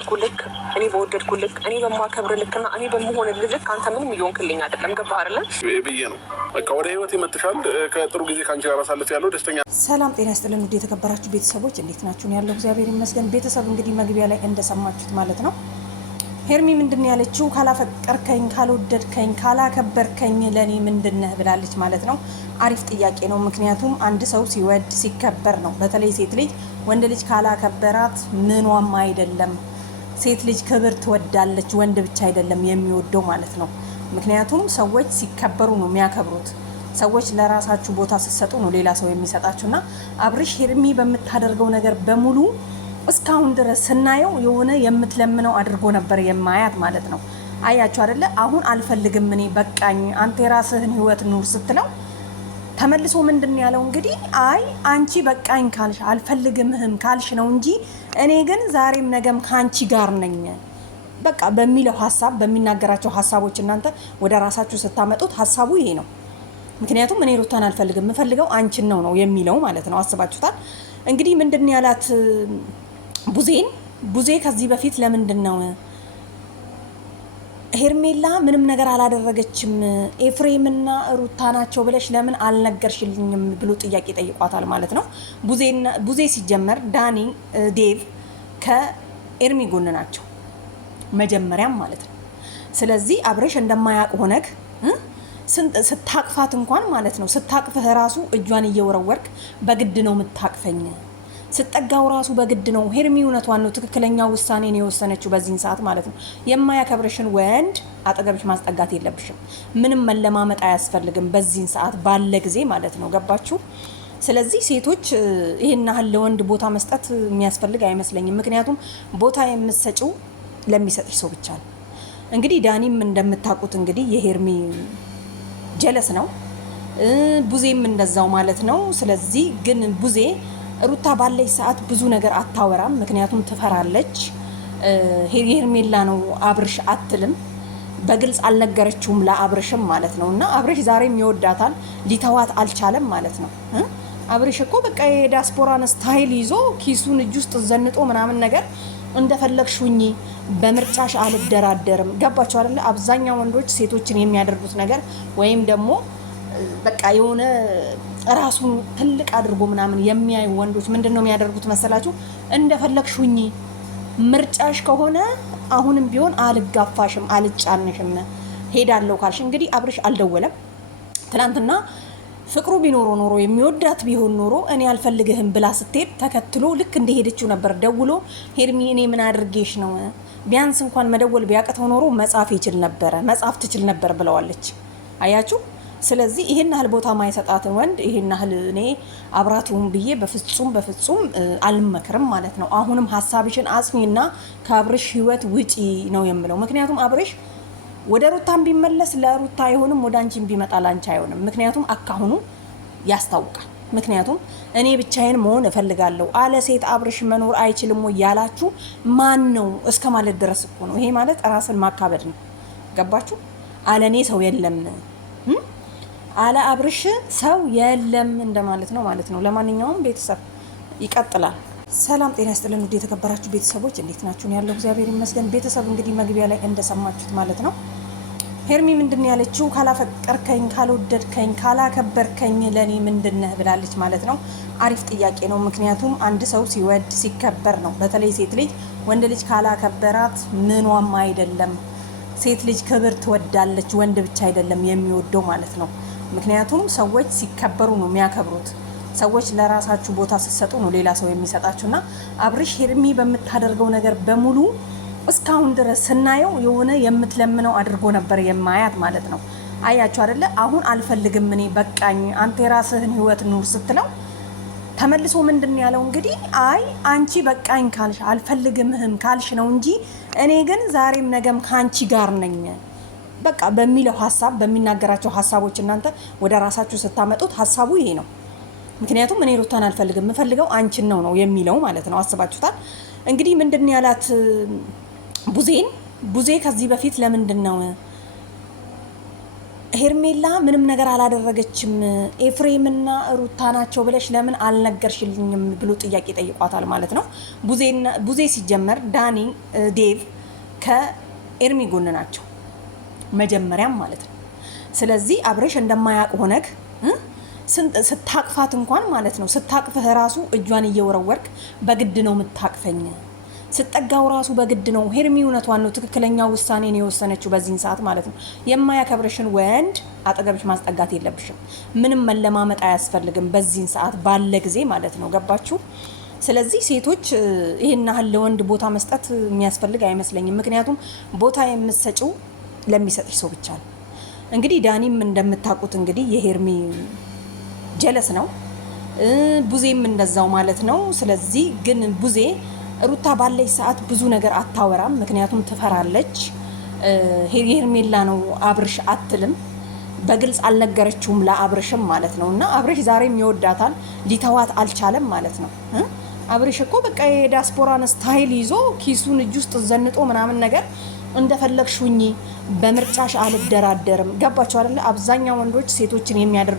ባፈቀርኩልክ እኔ በወደድኩልክ እኔ በማከብርልክና እኔ በመሆንልክ አንተ ምንም እየሆንክልኝ አይደለም። ገባህ አይደለ ብዬ ነው በቃ ወደ ህይወት ይመጥሻል። ከጥሩ ጊዜ ካንቺ ጋር አሳልፍ ያለው ደስተኛ። ሰላም ጤና ይስጥልን ውድ የተከበራችሁ ቤተሰቦች እንዴት ናችሁ? ያለው እግዚአብሔር ይመስገን። ቤተሰብ እንግዲህ መግቢያ ላይ እንደሰማችሁት ማለት ነው ሄርሚ ምንድን ያለችው ካላፈቀርከኝ፣ ካልወደድከኝ፣ ካላከበርከኝ ለኔ ምንድነህ ብላለች ማለት ነው። አሪፍ ጥያቄ ነው። ምክንያቱም አንድ ሰው ሲወድ ሲከበር ነው። በተለይ ሴት ልጅ ወንድ ልጅ ካላከበራት ምኗም አይደለም። ሴት ልጅ ክብር ትወዳለች፣ ወንድ ብቻ አይደለም የሚወደው ማለት ነው። ምክንያቱም ሰዎች ሲከበሩ ነው የሚያከብሩት። ሰዎች ለራሳችሁ ቦታ ስትሰጡ ነው ሌላ ሰው የሚሰጣችሁና አብርሽ ሄርሚ በምታደርገው ነገር በሙሉ እስካሁን ድረስ ስናየው የሆነ የምትለምነው አድርጎ ነበር የማያት ማለት ነው። አያችሁ አይደለ? አሁን አልፈልግም እኔ በቃኝ፣ አንተ የራስህን ህይወት ኑር ስትለው ተመልሶ ምንድን ያለው እንግዲህ አይ አንቺ በቃኝ ካልሽ አልፈልግምህም ካልሽ ነው እንጂ እኔ ግን ዛሬም ነገም ካንቺ ጋር ነኝ በቃ በሚለው ሐሳብ በሚናገራቸው ሐሳቦች እናንተ ወደ ራሳችሁ ስታመጡት ሐሳቡ ይሄ ነው። ምክንያቱም እኔ ሩታን አልፈልግም የምፈልገው አንቺን ነው የሚለው ማለት ነው። አስባችሁታል እንግዲህ ምንድን ያላት ቡዜ ከዚህ በፊት ለምንድን ነው ሄርሜላ ምንም ነገር አላደረገችም ኤፍሬምና ሩታ ናቸው ብለሽ ለምን አልነገርሽልኝም ብሎ ጥያቄ ጠይቋታል ማለት ነው። ቡዜ ሲጀመር ዳኒ ዴቭ ከኤርሚ ጎን ናቸው መጀመሪያም ማለት ነው። ስለዚህ አብረሽ እንደማያውቅ ሆነክ ስታቅፋት እንኳን ማለት ነው ስታቅፍህ ራሱ እጇን እየወረወርክ በግድ ነው የምታቅፈኝ፣ ስጠጋው ራሱ በግድ ነው። ሄርሚ እውነቷን ነው፣ ትክክለኛ ውሳኔ ነው የወሰነችው በዚህን ሰዓት ማለት ነው። የማያከብርሽን ወንድ አጠገብሽ ማስጠጋት የለብሽም። ምንም መለማመጥ አያስፈልግም በዚህን ሰዓት ባለ ጊዜ ማለት ነው። ገባችሁ? ስለዚህ ሴቶች ይሄን ያህል ለወንድ ቦታ መስጠት የሚያስፈልግ አይመስለኝም። ምክንያቱም ቦታ የምትሰጪው ለሚሰጥሽ ሰው ብቻ ነው። እንግዲህ ዳኒም እንደምታውቁት እንግዲህ የሄርሚ ጀለስ ነው፣ ቡዜም እንደዛው ማለት ነው። ስለዚህ ግን ቡዜ ሩታ ባለች ሰዓት ብዙ ነገር አታወራም፣ ምክንያቱም ትፈራለች። ሄርሜላ ነው አብርሽ አትልም፣ በግልጽ አልነገረችውም ለአብርሽም ማለት ነው። እና አብርሽ ዛሬም ይወዳታል፣ ሊተዋት አልቻለም ማለት ነው። አብርሽ እኮ በቃ የዲያስፖራን ስታይል ይዞ ኪሱን እጅ ውስጥ ዘንጦ ምናምን ነገር እንደፈለግሹኝ በምርጫሽ አልደራደርም። ገባችሁ አይደለ? አብዛኛው ወንዶች ሴቶችን የሚያደርጉት ነገር ወይም ደግሞ በቃ የሆነ ራሱን ትልቅ አድርጎ ምናምን የሚያዩ ወንዶች ምንድነው የሚያደርጉት መሰላችሁ? እንደፈለግሹኝ ምርጫሽ ከሆነ አሁንም ቢሆን አልጋፋሽም፣ አልጫንሽም፣ ሄዳለሁ ካልሽ እንግዲህ አብርሽ አልደወለም ትናንትና። ፍቅሩ ቢኖሮ ኖሮ የሚወዳት ቢሆን ኖሮ እኔ አልፈልግህም ብላ ስትሄድ ተከትሎ ልክ እንደሄደችው ነበር ደውሎ ሄርሚ እኔ ምን አድርጌሽ ነው? ቢያንስ እንኳን መደወል ቢያቅተው ኖሮ መጻፍ ይችል ነበረ፣ መጻፍ ትችል ነበር ብለዋለች። አያችሁ? ስለዚህ ይሄን ያህል ቦታ ማይሰጣትን ወንድ ይሄን ያህል እኔ አብራቱን ብዬ በፍጹም አልመክርም ማለት ነው። አሁንም ሐሳብሽን አጽኚና ከአብርሽ ህይወት ውጪ ነው የምለው። ምክንያቱም አብርሽ ወደ ሩታን ቢመለስ ለሩታ አይሆንም፣ ወደ አንቺን ቢመጣ ላንቺ አይሆንም። ምክንያቱም አካሁኑ ያስታውቃል። ምክንያቱም እኔ ብቻዬን መሆን እፈልጋለሁ አለ ሴት አብርሽ መኖር አይችልም ወይ ያላችሁ ማን ነው እስከ ማለት ድረስ እኮ ነው። ይሄ ማለት ራስን ማካበድ ነው። ገባችሁ? አለ እኔ ሰው የለም አለ አብርሽ ሰው የለም እንደማለት ነው ማለት ነው። ለማንኛውም ቤተሰብ ይቀጥላል። ሰላም ጤና ይስጥልን ውድ የተከበራችሁ ቤተሰቦች እንዴት ናችሁ? ያለው እግዚአብሔር ይመስገን። ቤተሰብ እንግዲህ መግቢያ ላይ እንደሰማችሁት ማለት ነው ሄርሚ ምንድን ያለችው ካላፈቀርከኝ፣ ካልወደድከኝ፣ ካላከበርከኝ ለኔ ምንድነህ ብላለች ማለት ነው። አሪፍ ጥያቄ ነው። ምክንያቱም አንድ ሰው ሲወድ ሲከበር ነው። በተለይ ሴት ልጅ ወንድ ልጅ ካላከበራት ምኗም አይደለም። ሴት ልጅ ክብር ትወዳለች፣ ወንድ ብቻ አይደለም የሚወደው ማለት ነው። ምክንያቱም ሰዎች ሲከበሩ ነው የሚያከብሩት። ሰዎች ለራሳችሁ ቦታ ስትሰጡ ነው ሌላ ሰው የሚሰጣችሁና አብርሽ ሄርሚ በምታደርገው ነገር በሙሉ እስካሁን ድረስ ስናየው የሆነ የምትለምነው አድርጎ ነበር የማያት ማለት ነው። አያችሁ አይደለ? አሁን አልፈልግም እኔ በቃኝ፣ አንተ የራስህን ህይወት ኑር ስትለው ተመልሶ ምንድን ያለው እንግዲህ አይ አንቺ በቃኝ ካልሽ አልፈልግምህም ካልሽ ነው እንጂ እኔ ግን ዛሬም ነገም ካንቺ ጋር ነኝ በቃ በሚለው ሐሳብ በሚናገራቸው ሐሳቦች እናንተ ወደ ራሳችሁ ስታመጡት ሐሳቡ ይሄ ነው። ምክንያቱም እኔ ሩታን አልፈልግም የምፈልገው አንቺን ነው የሚለው ማለት ነው። አስባችሁታል እንግዲህ ምንድን ያላት ቡዜ ከዚህ በፊት ለምንድን ነው ሄርሜላ ምንም ነገር አላደረገችም ኤፍሬምና ሩታ ናቸው ብለሽ ለምን አልነገርሽልኝም ብሎ ጥያቄ ጠይቋታል ማለት ነው። ቡዜ ሲጀመር ዳኒ ዴቭ ከኤርሚ ጎን ናቸው መጀመሪያም ማለት ነው። ስለዚህ አብረሽ እንደማያውቅ ሆነክ ስታቅፋት እንኳን ማለት ነው ስታቅፍህ ራሱ እጇን እየወረወርክ በግድ ነው የምታቅፈኝ ስጠጋው ራሱ በግድ ነው። ሄርሚ እውነቷን ነው፣ ትክክለኛ ውሳኔ ነው የወሰነችው በዚህን ሰዓት ማለት ነው። የማያከብርሽን ወንድ አጠገብሽ ማስጠጋት የለብሽም። ምንም መለማመጥ አያስፈልግም በዚህን ሰዓት ባለ ጊዜ ማለት ነው። ገባችሁ? ስለዚህ ሴቶች ይሄን ያህል ለወንድ ቦታ መስጠት የሚያስፈልግ አይመስለኝም። ምክንያቱም ቦታ የምትሰጪው ለሚሰጥሽ ሰው ብቻ ነው። እንግዲህ ዳኒም እንደምታውቁት እንግዲህ የሄርሚ ጀለስ ነው፣ ቡዜም እንደዛው ማለት ነው። ስለዚህ ግን ቡዜ ሩታ ባለች ሰዓት ብዙ ነገር አታወራም፣ ምክንያቱም ትፈራለች። ሄርሜላ ነው አብርሽ አትልም፣ በግልጽ አልነገረችውም ለአብርሽም ማለት ነው። እና አብርሽ ዛሬም ይወዳታል፣ ሊተዋት አልቻለም ማለት ነው። አብርሽ እኮ በቃ የዲያስፖራን ስታይል ይዞ ኪሱን እጅ ውስጥ ዘንጦ ምናምን ነገር እንደፈለግሽ ሁኚ፣ በምርጫሽ አልደራደርም። ገባችሁ አይደለ? አብዛኛው ወንዶች ሴቶችን የሚያደርጉ